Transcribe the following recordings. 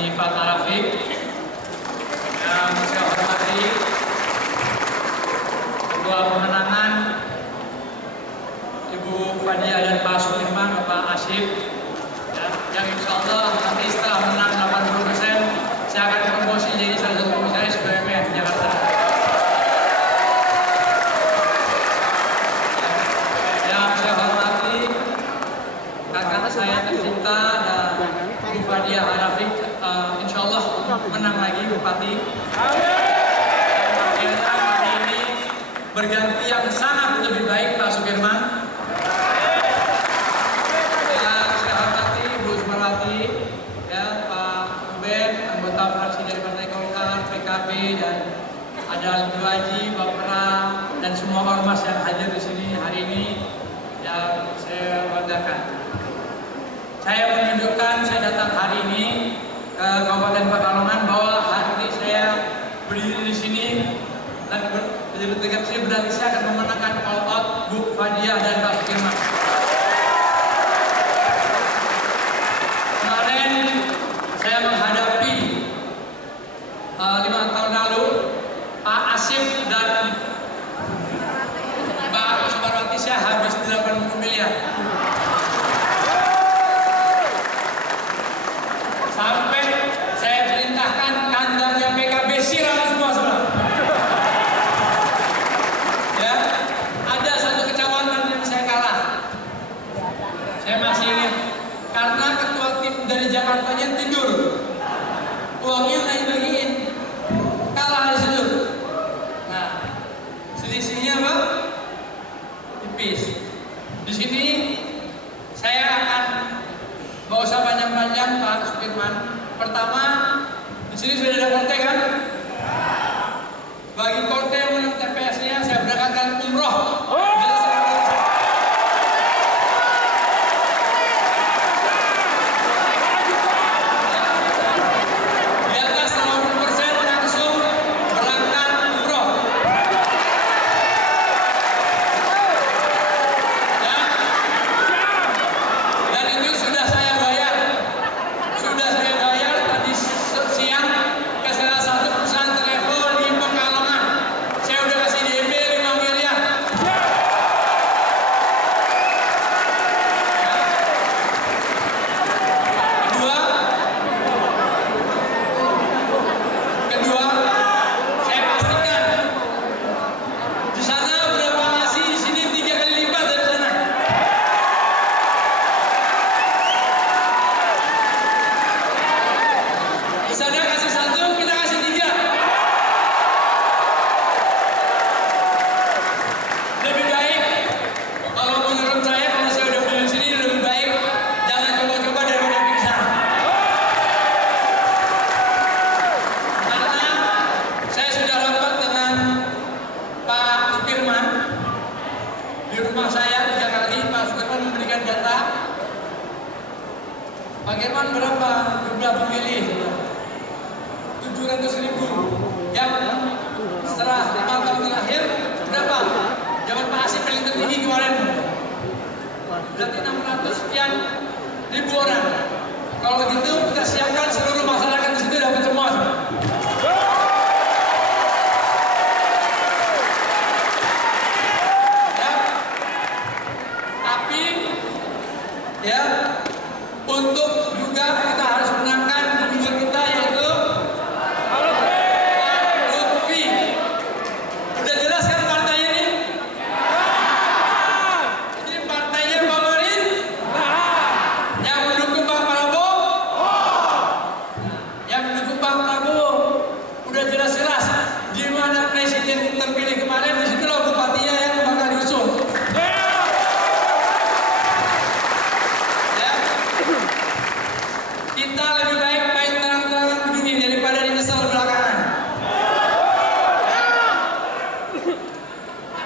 Hanifat Arafiq, yang saya hormati Ketua Pemenangan Ibu Fadia dan Pak Sudirman, Bapak Asif, ya, yang insya Allah nanti setelah menang 80% saya akan promosi jadi salah satu komisaris BUMN Jakarta. Yang saya hormati kakak saya tercinta dan Ibu Fadia Arafiq, insya Allah menang lagi Bupati. Akhirnya hari ini berganti yang sangat lebih baik Pak Sudirman. Dan ada Ibu Haji, Bapak Pram, dan semua ormas yang hadir di sini hari ini yang saya banggakan. Saya menunjukkan saya datang hari ini ke Kabupaten Pekalongan bahwa hari ini saya berdiri di sini dan dekat sini berarti saya akan memenangkan all out Bu Fadia dan Pak Sudirman. Kemarin saya menghadapi 5 tahun lalu Pak Asif dan Mbak Subarwati, saya habis 80 miliar. Sampai saya perintahkan kandangnya PKB siram semua saudara. Ya, ada satu kecamatan yang saya kalah. Saya masih ingat karena ketua tim dari Jakartanya tidur. Uangnya nggak dibagiin. Kalah di situ. Nah, selisihnya apa? Tipis. Di sini saya akan nggak usah panjang-panjang Pak Sudirman. Pertama, di sini sudah ada korte kan? Bagi korte yang menang TPS-nya, saya berangkatkan umroh. Bagaimana berapa jumlah pemilih? 700.000. Yang setelah 5 tahun terakhir berapa? Zaman Pak Asif paling tertinggi kemarin. Berarti 600 sekian ribu orang. Kalau begitu kita siapkan seluruh masyarakat di situ dapat semua. Ya. Tapi ya, untuk juga kita harus menangkan gubernur kita yaitu Pak Lutfi. Udah jelas kan partai ini? Ini partainya Pak Marin yang mendukung Pak Prabowo. Yang mendukung Pak Prabowo udah jelas-jelas gimana presiden terpilih kemarin, disitulah bupatinya yang bakal diusung. Kita lebih baik main terang-terangan begini daripada dinyesal belakangan.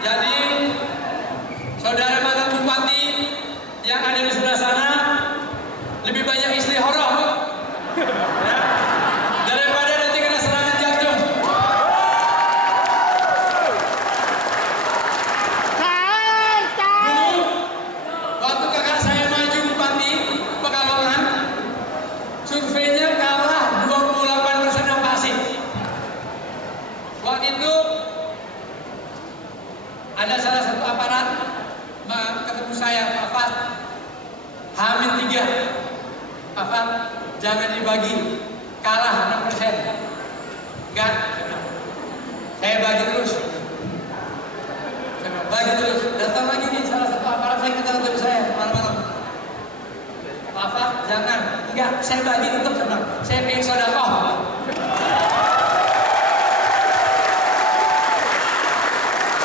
Jadi, saudara mantan bupati yang ada di sebelah sana lebih banyak istihoroh ya, daripada nanti kena serangan jantung. Dulu, waktu kakak saya maju bupati Pekalongan, surveinya kalah jangan dibagi, kalah 6%. Enggak, saya bagi terus. Saya bagi terus. Datang lagi nih salah satu aparat saya kata ketemu saya malam-malam. Bapak jangan, enggak, saya bagi tetap senang. Saya pengen sedekah.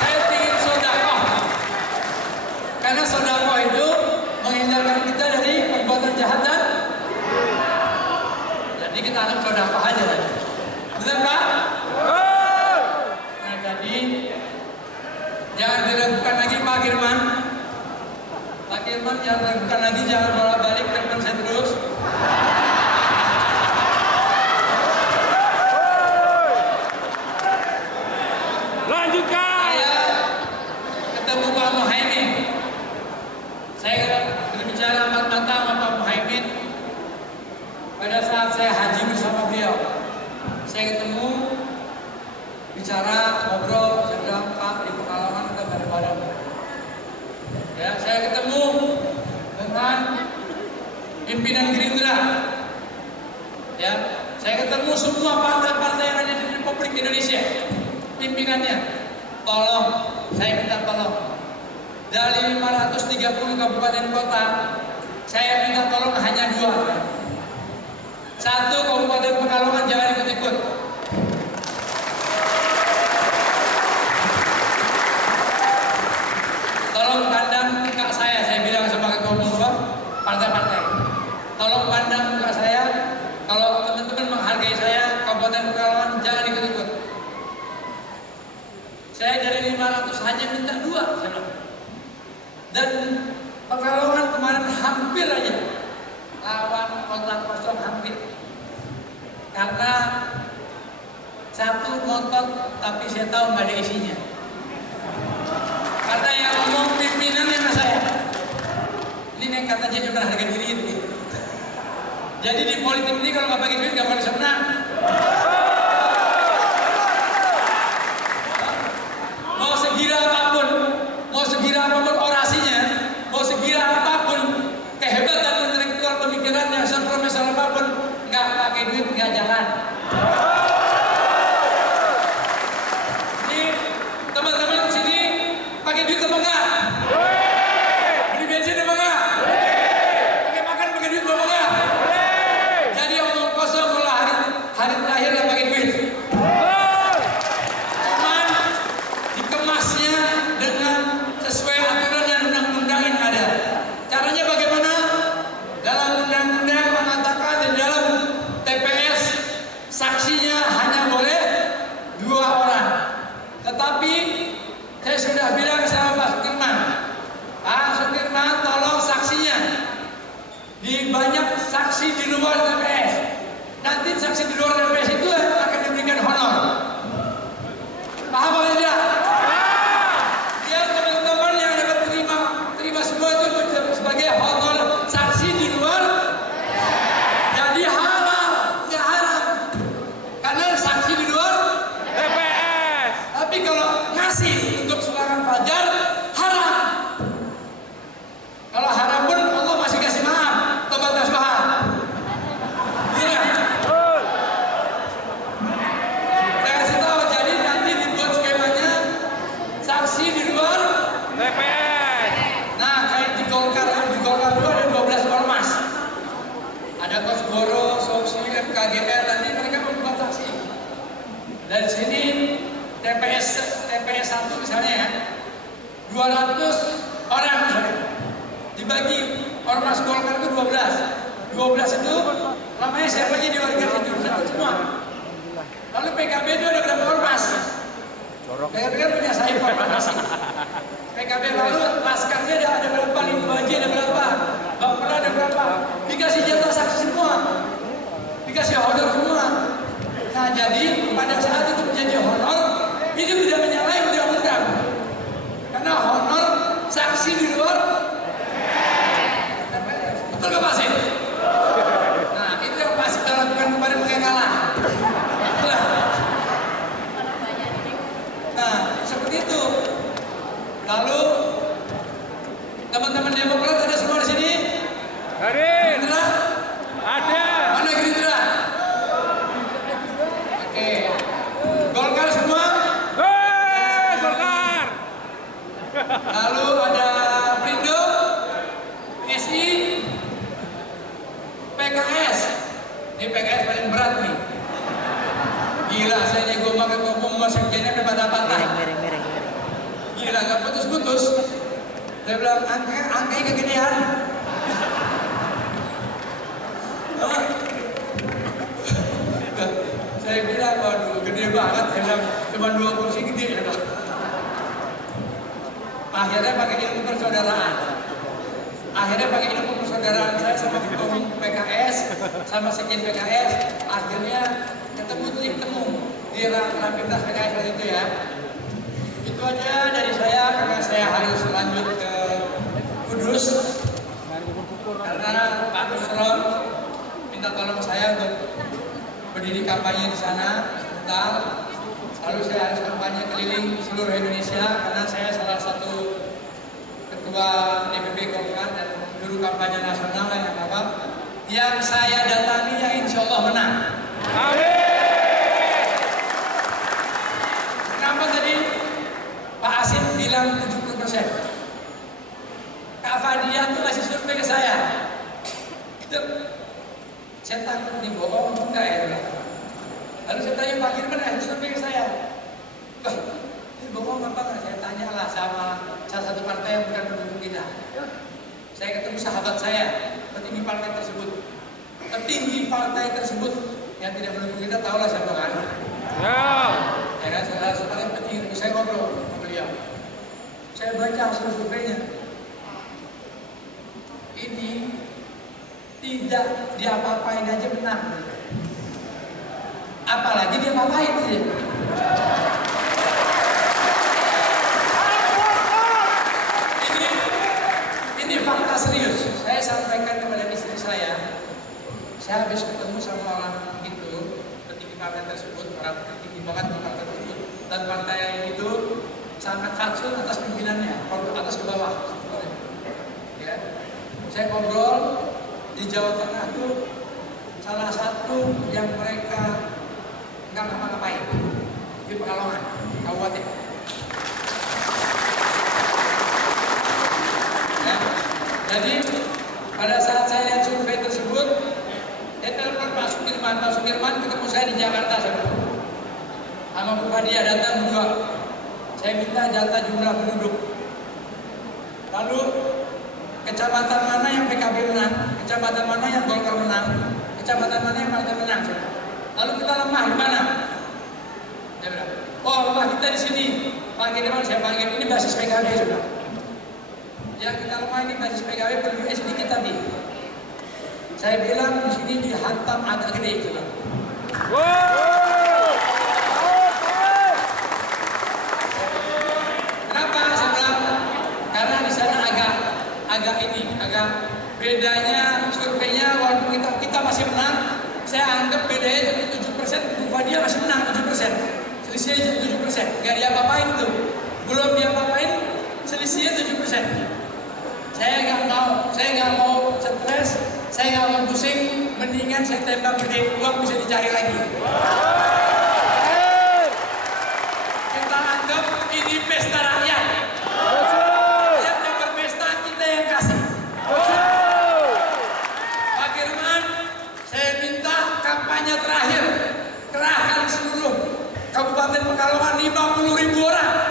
Saya pengen sedekah. Karena sedekah itu menghindarkan kita dari perbuatan jahat dan jadi kita anggap sedekah aja. Benar Pak? Nah jadi jangan diragukan lagi Pak Firman. Pak Firman jangan ragukan lagi, jangan bolak-balik telepon saya terus. Lanjutkan. Saya ketemu Pak Muhaimin. Saya berbicara mata-mata sama Pak Muhaimin pada saat saya haji bersama beliau. Saya ketemu, bicara, ngobrol, saya bilang Pak di Pekalongan kita bareng-bareng. Ya, saya ketemu dengan pimpinan Gerindra. Ya, saya ketemu semua partai-partai yang ada di Republik Indonesia, pimpinannya. Tolong, saya minta tolong. Dari 530 kabupaten kota, saya minta tolong hanya 2. 1 Kabupaten Pekalongan jangan ikut-ikut. Tolong pandang muka saya bilang sama ketua umum partai-partai. Tolong pandang muka saya, kalau teman-teman menghargai saya, Kabupaten Pekalongan jangan ikut-ikut. Saya dari 500 hanya minta 2, saya bilang. Dan Pekalongan kemarin hampir aja lawan kota kosong hampir. Karena 1 ngotot tapi saya tahu nggak ada isinya. Kata yang ngomong pimpinannya sama saya. Ini nekat aja cuma harga diri itu. Jadi di politik ini kalau nggak pakai duit nggak boleh menang. Mau segila apapun orasinya, mau segila apapun kehebatan intelektual pemikirannya, masalah apapun, nggak pakai duit nggak jalan. Ini teman-teman sini pakai duit apa enggak? Beli bensin apa enggak? Pakai makan pakai duit apa enggak? Jadi omong kosong mulai hari terakhir yang pakai duit. Cuman dikemasnya dengan sesuai aturan dan undang-undang yang ada. Caranya bagaimana? Dalam undang-undang mengatakan di dalam TPS saksinya hanya boleh 2 orang. Tetapi saya sudah bilang sama Pak Sukirman, Pak Sukirman tolong saksinya di banyak saksi di luar TPS. Nanti saksi di luar TPS itu akan diberikan honor. Paham apa tidak? Biar teman-teman yang dapat terima semua itu sebagai honor saksi di luar. Jadi halal, nggak haram. Karena saksi di luar TPS. tapi kalau ngasih untuk serangan fajar haram. Kalau haram pun Allah masih kasih maaf, tobat nasuha. Iya. Saya kasih tahu, jadi nanti dibuat skemanya saksi di luar. TPS. Nah, kayak di Golkar itu ada 12 ormas. Ada Kosgoro, Soksi, MKGR, nanti mereka membuat saksi. Dari sini TPS 1 misalnya ya, 200 orang misalnya. Dibagi ormas Golkar itu 12. 12 itu namanya siapa aja di warga itu satu semua. Lalu PKB itu ada berapa ormas? PKB kan punya sayap ormas. PKB lalu laskarnya ada berapa, Limbaji ada berapa, Bapera ada berapa, dikasih jatah saksi semua, dikasih honor semua. Nah jadi pada saat itu menjadi honor, itu tidak menyalahi undang-undang. Karena honor saksi di luar TPS. Betul nggak Pak Sih? Nah itu yang Pak Sih lakukan kemarin pakai kalah. Itulah. Nah seperti itu. Lalu teman-teman Demokrat ada semua di sini? Hadir. Gerindra? Ada. Mana Ini PKS paling berat nih. Gila, saya nego makan ngomong masuk jenis patah-patah. Gila, gak putus-putus. Saya bilang, angkanya kegedean. Saya bilang, waduh, gede banget. Saya bilang, cuma 2 kursi gede ya. Akhirnya pakai ilmu persaudaraan. Saya sama ketua PKS, sama sekjen PKS. Akhirnya ketemu di Rapimnas PKS waktu itu ya. Itu aja dari saya, karena saya harus lanjut ke Kudus. Karena Pak Nusron minta tolong saya untuk berdiri kampanye di sana sebentar. Lalu saya harus kampanye keliling seluruh Indonesia karena saya salah satu ketua DPP Golkar dan juru kampanye nasional yang saya datangi yang insya Allah menang. Amin. Kenapa tadi Pak Asim bilang 70%? Kak Fadia tuh ngasih survei ke saya. Saya takut dibohong, enggak ya? Lalu saya tanya Pak Firman ngasih survei ke saya. Bohong apa enggak? Saya tanya lah sama salah satu partai yang bukan pendukung kita. Saya ketemu sahabat saya, petinggi partai tersebut yang tidak mendukung kita, tahulah siapa kan? Ya kan, salah satu yang petinggi. Saya ngobrol sama beliau. Saya baca hasil surveinya. Ini tidak diapa-apain aja menang. Apalagi dia apa-apain sih. Ini fakta serius. Saya sampaikan kepada istri saya. Saya habis ketemu sama orang itu, petinggi partai tersebut, orang petinggi banget di partai tersebut, dan partai yang itu sangat fatsun atas pimpinannya, atas ke bawah. Ya. Saya ngobrol di Jawa Tengah tuh salah satu yang mereka nggak ngapa-ngapain di Pekalongan, Kabupaten. Ya. Jadi pada saat saya lihat survei tersebut, saya telepon Pak Sukirman ketemu saya di Jakarta, sama Bu Fadia datang berdua. Saya minta data jumlah penduduk. Lalu kecamatan mana yang PKB menang, kecamatan mana yang Golkar menang, kecamatan mana yang Partai menang. Lalu kita lemah di mana? Dia bilang, oh lemah kita di sini. Panggil di mana? Saya panggil ini basis PKB sudah. Yang kita lemah ini basis PKB penduduknya sedikit tadi. Saya bilang di sini dihantam agak gede sudah. Kenapa saya bilang? Karena di sana agak bedanya surveinya walaupun kita masih menang, saya anggap bedanya 7%, Bu Fadia masih menang 7%, selisihnya 7%, nggak diapa-apain tuh, belum diapa-apain, selisihnya 7%. Saya nggak mau stres, saya nggak mau pusing, mendingan saya tembak gede, uang bisa dicari lagi. Kita anggap ini pesta rakyat. Kampanye terakhir, kerahkan seluruh Kabupaten Pekalongan 50.000 orang.